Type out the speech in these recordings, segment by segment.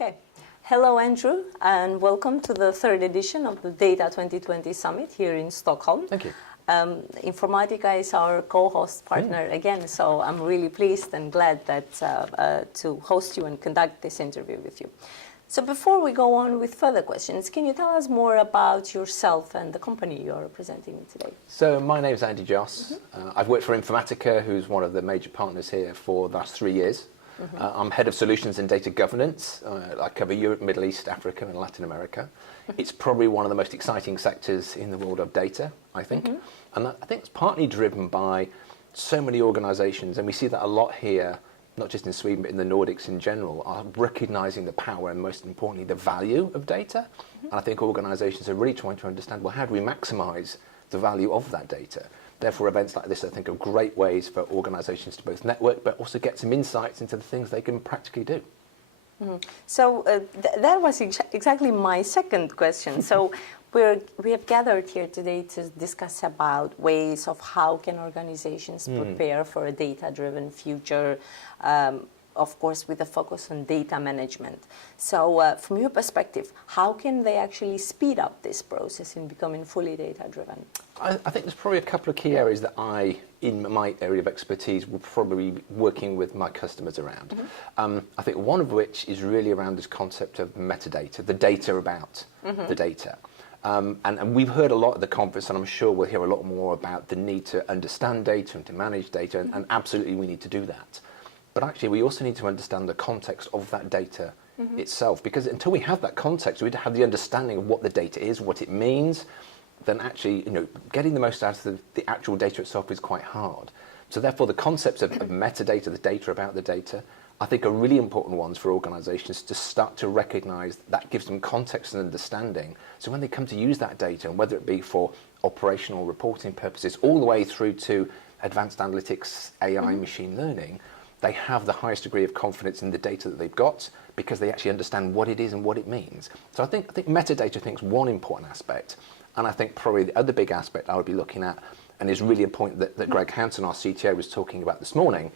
Okay. Hello, Andrew, and welcome to the third edition of the Data 2020 Summit here in Stockholm. Thank you. Informatica is our co-host partner again, so I'm really pleased and glad that to host you and conduct this interview with you. So before we go on with further questions, can you tell us more about yourself and the company you're representing today? So my name is Andy Joss. I've worked for Informatica, who's one of the major partners here for the last 3 years. I'm head of solutions and data governance. I cover Europe, Middle East, Africa and Latin America. It's probably one of the most exciting sectors in the world of data, I think. And I think it's partly driven by so many organizations, and we see that a lot here, not just in Sweden, but in the Nordics in general, are recognizing the power and, most importantly, the value of data. And I think organizations are really trying to understand, well, how do we maximize the value of that data? Therefore, events like this, I think, are great ways for organizations to both network, but also get some insights into the things they can practically do. So that was exactly my second question. So we have gathered here today to discuss about ways of how can organizations prepare for a data-driven future, of course, with a focus on data management. So from your perspective, how can they actually speed up this process in becoming fully data-driven? I think there's probably a couple of key areas that in my area of expertise, will probably be working with my customers around. I think one of which is really around this concept of metadata, the data about the data. And we've heard a lot at the conference, and I'm sure we'll hear a lot more about the need to understand data and to manage data, and absolutely we need to do that. But actually, we also need to understand the context of that data itself, because until we have that context, we have the understanding of what the data is, what it means, then actually, getting the most out of the actual data itself is quite hard. So therefore, the concepts of metadata, the data about the data, I think are really important ones for organizations to start to recognize that gives them context and understanding. So when they come to use that data, and whether it be for operational reporting purposes, all the way through to advanced analytics, AI, machine learning, they have the highest degree of confidence in the data that they've got because they actually understand what it is and what it means. So I think metadata is one important aspect. And I think probably the other big aspect I would be looking at, and is really a point that Greg Hansen, our CTO, was talking about this morning,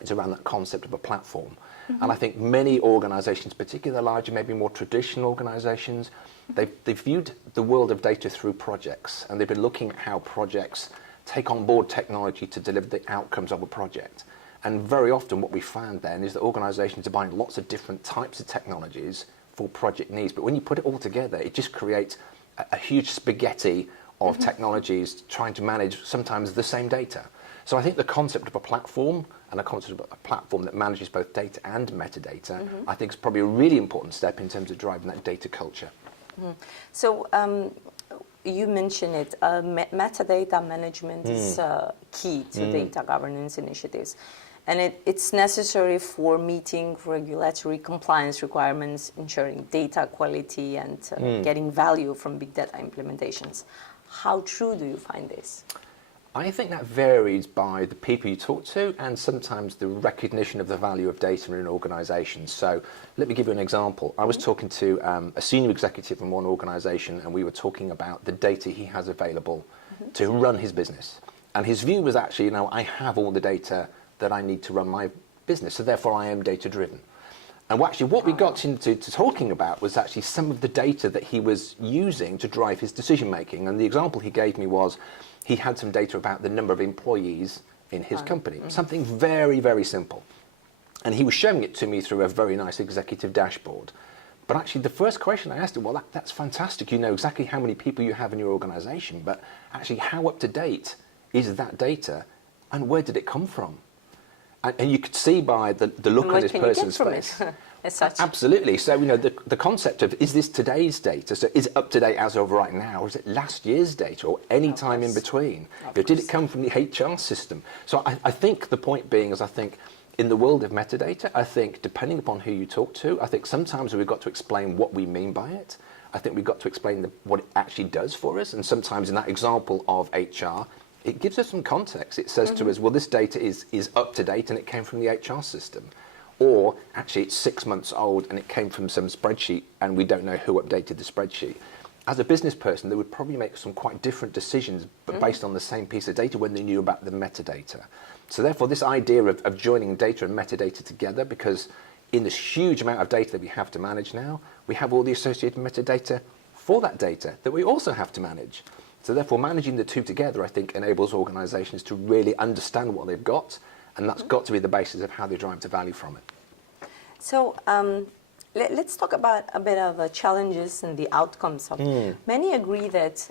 is around that concept of a platform. And I think many organizations, particularly the larger, maybe more traditional organizations, they've viewed the world of data through projects, and they've been looking at how projects take on board technology to deliver the outcomes of a project. And very often what we found then is that organizations are buying lots of different types of technologies for project needs. But when you put it all together, it just creates a huge spaghetti of technologies trying to manage sometimes the same data. So I think the concept of a platform, and a concept of a platform that manages both data and metadata, I think is probably a really important step in terms of driving that data culture. So you mentioned it, metadata management is key to data governance initiatives. And it's necessary for meeting regulatory compliance requirements, ensuring data quality and getting value from big data implementations. How true do you find this? I think that varies by the people you talk to and sometimes the recognition of the value of data in an organization. So let me give you an example. I was talking to a senior executive in one organization, and we were talking about the data he has available to run his business. And his view was actually, I have all the data that I need to run my business, so therefore I am data driven. And actually what we got into talking about was actually some of the data that he was using to drive his decision making. And the example he gave me was he had some data about the number of employees in his company, something very, very simple. And he was showing it to me through a very nice executive dashboard. But actually the first question I asked him, well, that's fantastic. You know exactly how many people you have in your organization, but actually how up to date is that data and where did it come from? And you could see by the look on this person's face. As such. Absolutely. So, the concept of, is this today's data? So is it up to date as of right now? Or is it last year's data or any time in between? Did it come from the HR system? So I think the point being is, I think in the world of metadata, I think depending upon who you talk to, I think sometimes we've got to explain what we mean by it. I think we've got to explain what it actually does for us. And sometimes in that example of HR, it gives us some context. It says to us, well, this data is up to date and it came from the HR system. Or actually it's 6 months old and it came from some spreadsheet and we don't know who updated the spreadsheet. As a business person, they would probably make some quite different decisions, but based on the same piece of data when they knew about the metadata. So therefore, this idea of joining data and metadata together, because in this huge amount of data that we have to manage now, we have all the associated metadata for that data that we also have to manage. So therefore, managing the two together, I think, enables organizations to really understand what they've got, and that's got to be the basis of how they drive the value from it. So let's talk about a bit of the challenges and the outcomes of it. Many agree that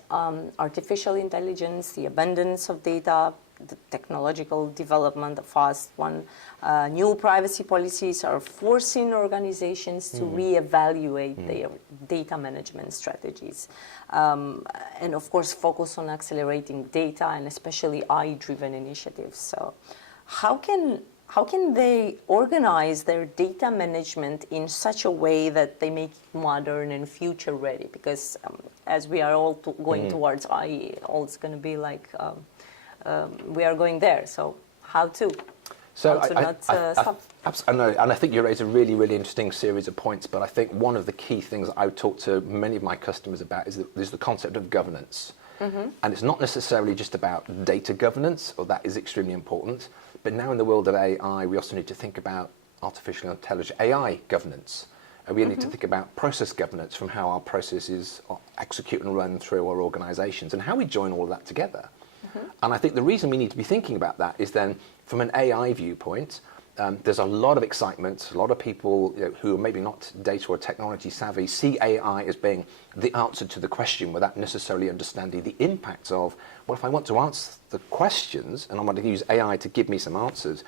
artificial intelligence, the abundance of data, the technological development, the fast one, new privacy policies are forcing organizations to reevaluate their data management strategies. And of course, focus on accelerating data and especially AI-driven initiatives. So how can they organize their data management in such a way that they make it modern and future ready? Because as we are all going towards AI, all it's going to be like we are going there. So how to? So stop? I know, and I think you raise a really, really interesting series of points. But I think one of the key things I would talk to many of my customers about is the concept of governance. And it's not necessarily just about data governance, or that is extremely important. But now in the world of AI, we also need to think about artificial intelligence, AI governance. And we need to think about process governance from how our processes execute and run through our organizations and how we join all of that together. And I think the reason we need to be thinking about that is then from an AI viewpoint, there's a lot of excitement. A lot of people who are maybe not data or technology savvy see AI as being the answer to the question without necessarily understanding the impacts of, well, if I want to answer the questions and I want to use AI to give me some answers,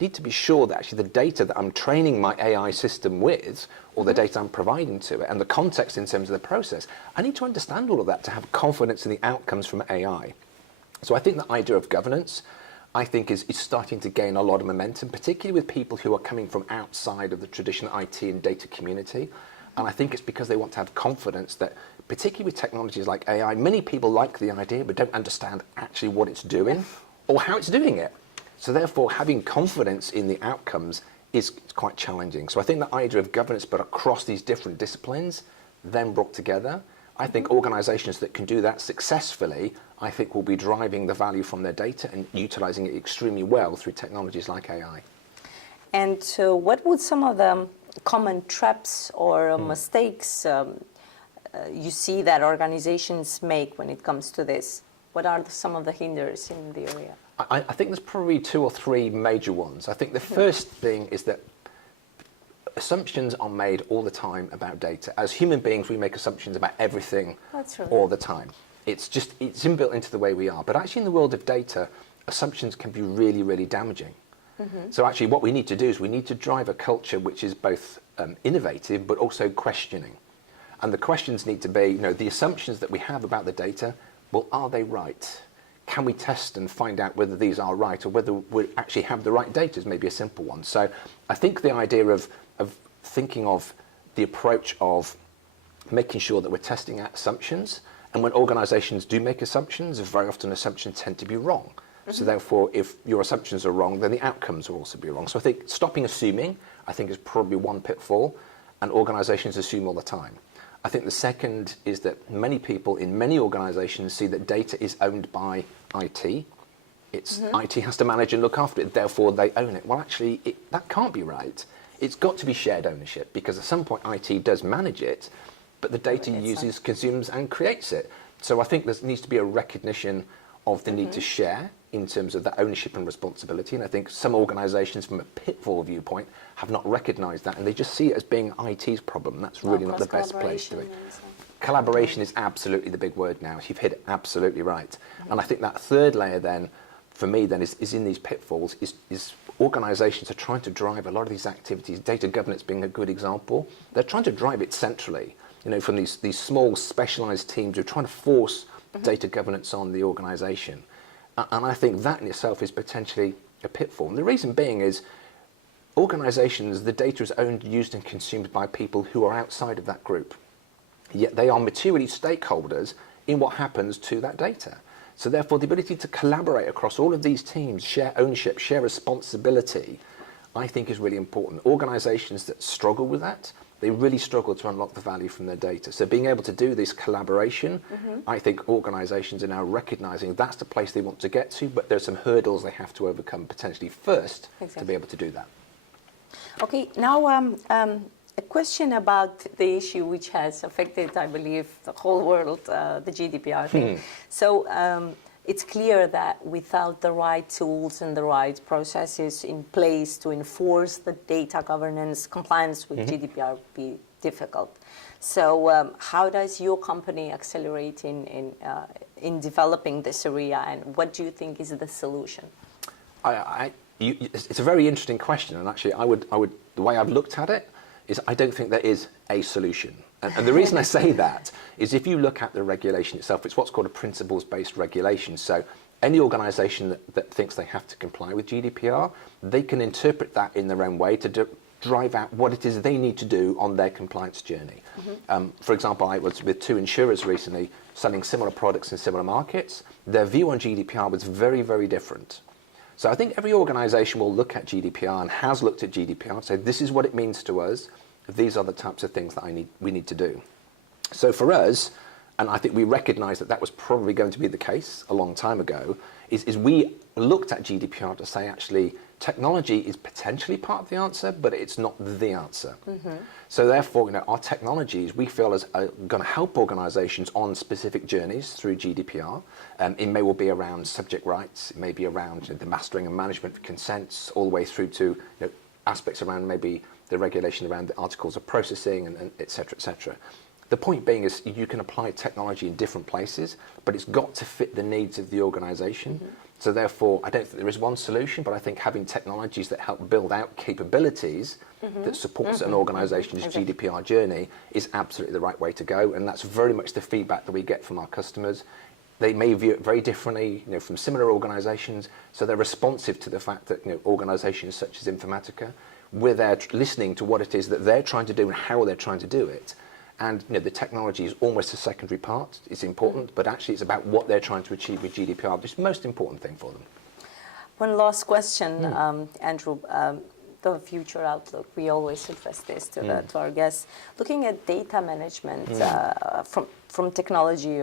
need to be sure that actually the data that I'm training my AI system with, or the data I'm providing to it, and the context in terms of the process, I need to understand all of that to have confidence in the outcomes from AI. So I think the idea of governance, I think, is starting to gain a lot of momentum, particularly with people who are coming from outside of the traditional IT and data community. And I think it's because they want to have confidence that, particularly with technologies like AI, many people like the idea but don't understand actually what it's doing or how it's doing it. So therefore, having confidence in the outcomes is quite challenging. So I think the idea of governance, but across these different disciplines, then brought together, I think organizations that can do that successfully, I think will be driving the value from their data and utilizing it extremely well through technologies like AI. And so what would some of the common traps or mistakes you see that organizations make when it comes to this? What are some of the hinders in the area? I think there's probably two or three major ones. I think the first thing is that assumptions are made all the time about data. As human beings, we make assumptions about everything all the time. It's inbuilt into the way we are. But actually in the world of data, assumptions can be really, really damaging. So actually what we need to do is we need to drive a culture which is both innovative but also questioning. And the questions need to be, the assumptions that we have about the data, well, are they right? Can we test and find out whether these are right, or whether we actually have the right data is maybe a simple one. So I think the idea of thinking of the approach of making sure that we're testing out assumptions, and when organizations do make assumptions, very often assumptions tend to be wrong. So therefore, if your assumptions are wrong, then the outcomes will also be wrong. So I think stopping assuming, I think, is probably one pitfall, and organizations assume all the time. I think the second is that many people in many organizations see that data is owned by IT. IT has to manage and look after it, therefore they own it. Well, actually, that can't be right. It's got to be shared ownership, because at some point IT does manage it, but the data uses, consumes and creates it. So I think there needs to be a recognition of the need to share in terms of the ownership and responsibility. And I think some organizations from a pitfall viewpoint have not recognized that, and they just see it as being IT's problem. That's really not the best place to be. Collaboration is absolutely the big word now. You've hit it absolutely right. And I think that third layer then, for me then, is in these pitfalls, is organizations are trying to drive a lot of these activities, data governance being a good example. They're trying to drive it centrally, from these small specialized teams who are trying to force data governance on the organization. And I think that in itself is potentially a pitfall. And the reason being is organizations, the data is owned, used and consumed by people who are outside of that group. Yet they are materially stakeholders in what happens to that data. So therefore, the ability to collaborate across all of these teams, share ownership, share responsibility, I think is really important. Organizations that struggle with that, they really struggle to unlock the value from their data. So being able to do this collaboration, I think organizations are now recognizing that's the place they want to get to, but there's some hurdles they have to overcome potentially first to be able to do that. Okay, now a question about the issue which has affected, I believe, the whole world, the GDPR thing. So it's clear that without the right tools and the right processes in place to enforce the data governance compliance with GDPR would be difficult. So how does your company accelerate in developing this area, and what do you think is the solution? It's a very interesting question, and actually, the way I've looked at it is I don't think there is a solution. And the reason I say that is if you look at the regulation itself, it's what's called a principles-based regulation. So any organisation that thinks they have to comply with GDPR, they can interpret that in their own way to drive out what it is they need to do on their compliance journey. For example, I was with 2 insurers recently selling similar products in similar markets. Their view on GDPR was very, very different. So I think every organisation will look at GDPR and has looked at GDPR and say, this is what it means to us. These are the types of things that we need to do. So for us, and I think we recognise that was probably going to be the case a long time ago, is we looked at GDPR to say, actually, technology is potentially part of the answer, but it's not the answer. So therefore, our technologies, we feel, are going to help organisations on specific journeys through GDPR. It may well be around subject rights, it may be around the mastering and management of consents, all the way through to aspects around maybe the regulation around the articles of processing, and et cetera, et cetera. The point being is you can apply technology in different places, but it's got to fit the needs of the organisation. So therefore, I don't think there is one solution, but I think having technologies that help build out capabilities that supports an organisation's GDPR journey is absolutely the right way to go. And that's very much the feedback that we get from our customers. They may view it very differently, from similar organisations, so they're responsive to the fact that organisations such as Informatica, we're there listening to what it is that they're trying to do and how they're trying to do it. And the technology is almost a secondary part. It's important, but actually it's about what they're trying to achieve with GDPR, which is the most important thing for them. One last question, Andrew. The future outlook. We always address this to our guests. Looking at data management from technology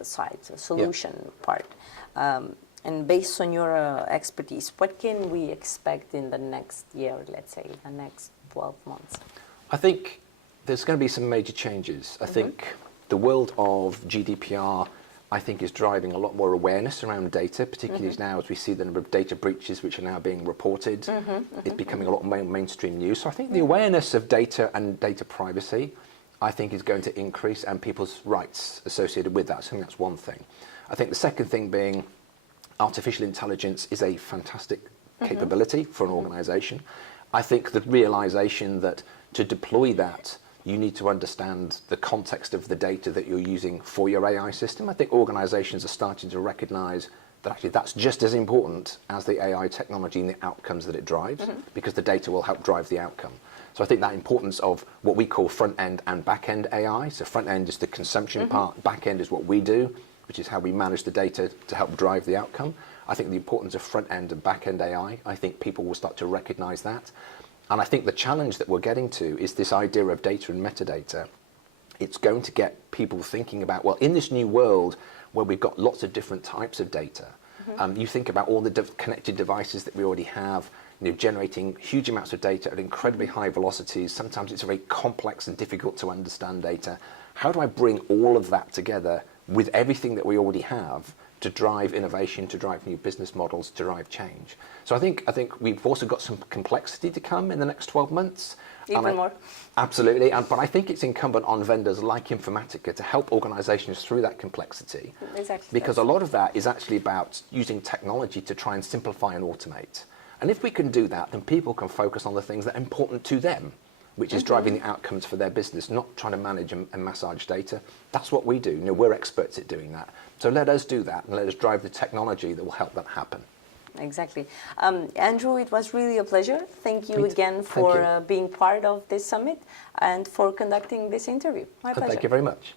side, the solution part, and based on your expertise, what can we expect in the next year, let's say, the next 12 months? I think there's going to be some major changes. I think the world of GDPR, I think, is driving a lot more awareness around data, particularly now as we see the number of data breaches which are now being reported. It's becoming a lot more mainstream news. So I think the awareness of data and data privacy, I think, is going to increase, and people's rights associated with that. So I think that's one thing. I think the second thing being artificial intelligence is a fantastic capability for an organisation. I think the realisation that to deploy that, you need to understand the context of the data that you're using for your AI system. I think organisations are starting to recognise that actually that's just as important as the AI technology and the outcomes that it drives, because the data will help drive the outcome. So I think that importance of what we call front-end and back-end AI. So front-end is the consumption part, back-end is what we do, which is how we manage the data to help drive the outcome. I think the importance of front-end and back-end AI, I think people will start to recognise that. And I think the challenge that we're getting to is this idea of data and metadata. It's going to get people thinking about, well, in this new world where we've got lots of different types of data, you think about all the connected devices that we already have, generating huge amounts of data at incredibly high velocities. Sometimes it's very complex and difficult to understand data. How do I bring all of that together with everything that we already have to drive innovation, to drive new business models, to drive change? So I think we've also got some complexity to come in the next 12 months. Even more. Absolutely. But I think it's incumbent on vendors like Informatica to help organisations through that complexity. Exactly. Because a lot of that is actually about using technology to try and simplify and automate. And if we can do that, then people can focus on the things that are important to them, which is driving the outcomes for their business, not trying to manage and massage data. That's what we do. We're experts at doing that. So let us do that, and let us drive the technology that will help that happen. Exactly. Andrew, it was really a pleasure. Thank you again for being part of this summit and for conducting this interview. My pleasure. Thank you very much.